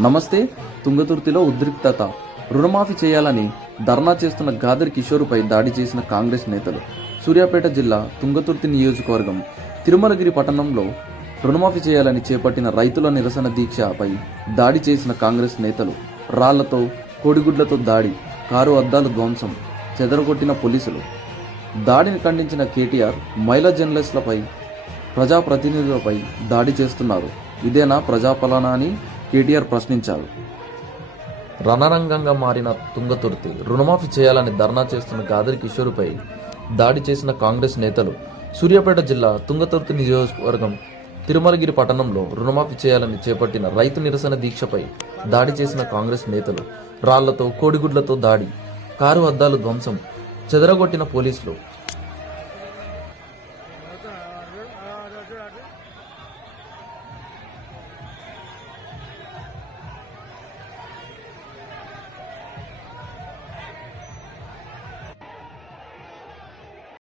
నమస్తే తుంగతుర్తిలో ఉద్రిక్తత. రుణమాఫీ చేయాలని ధర్నా చేస్తున్న గాదర్ కిషోర్పై దాడి చేసిన కాంగ్రెస్ నేతలు. సూర్యాపేట జిల్లా తుంగతుర్తి నియోజకవర్గం తిరుమలగిరి పట్టణంలో రుణమాఫీ చేయాలని చేపట్టిన రైతుల నిరసన దీక్షపై దాడి చేసిన కాంగ్రెస్ నేతలు. రాళ్ళతో కోడిగుడ్లతో దాడి కారు అద్దాలు ధ్వంసం చెదరగొట్టిన పోలీసులు. దాడిని ఖండించిన కేటీఆర్ మహిళా జర్నలిస్టులపై ప్రజాప్రతినిధులపై దాడి చేస్తున్నారు. ఇదేనా ప్రజాపాలన అని కేటీఆర్ ప్రశ్నించారు. రణరంగంగా మారిన తుంగతుర్తి రుణమాఫీ చేయాలని ధర్నా చేస్తున్న గాదరి కిషోర్పై దాడి చేసిన కాంగ్రెస్ నేతలు సూర్యాపేట జిల్లా తుంగతుర్తి నియోజకవర్గం తిరుమలగిరి పట్టణంలో రుణమాఫీ చేయాలని చేపట్టిన రైతు నిరసన దీక్షపై దాడి చేసిన కాంగ్రెస్ నేతలు రాళ్ళతో కోడిగుడ్లతో దాడి కారు అద్దాలు ధ్వంసం చెదరగొట్టిన పోలీసులు.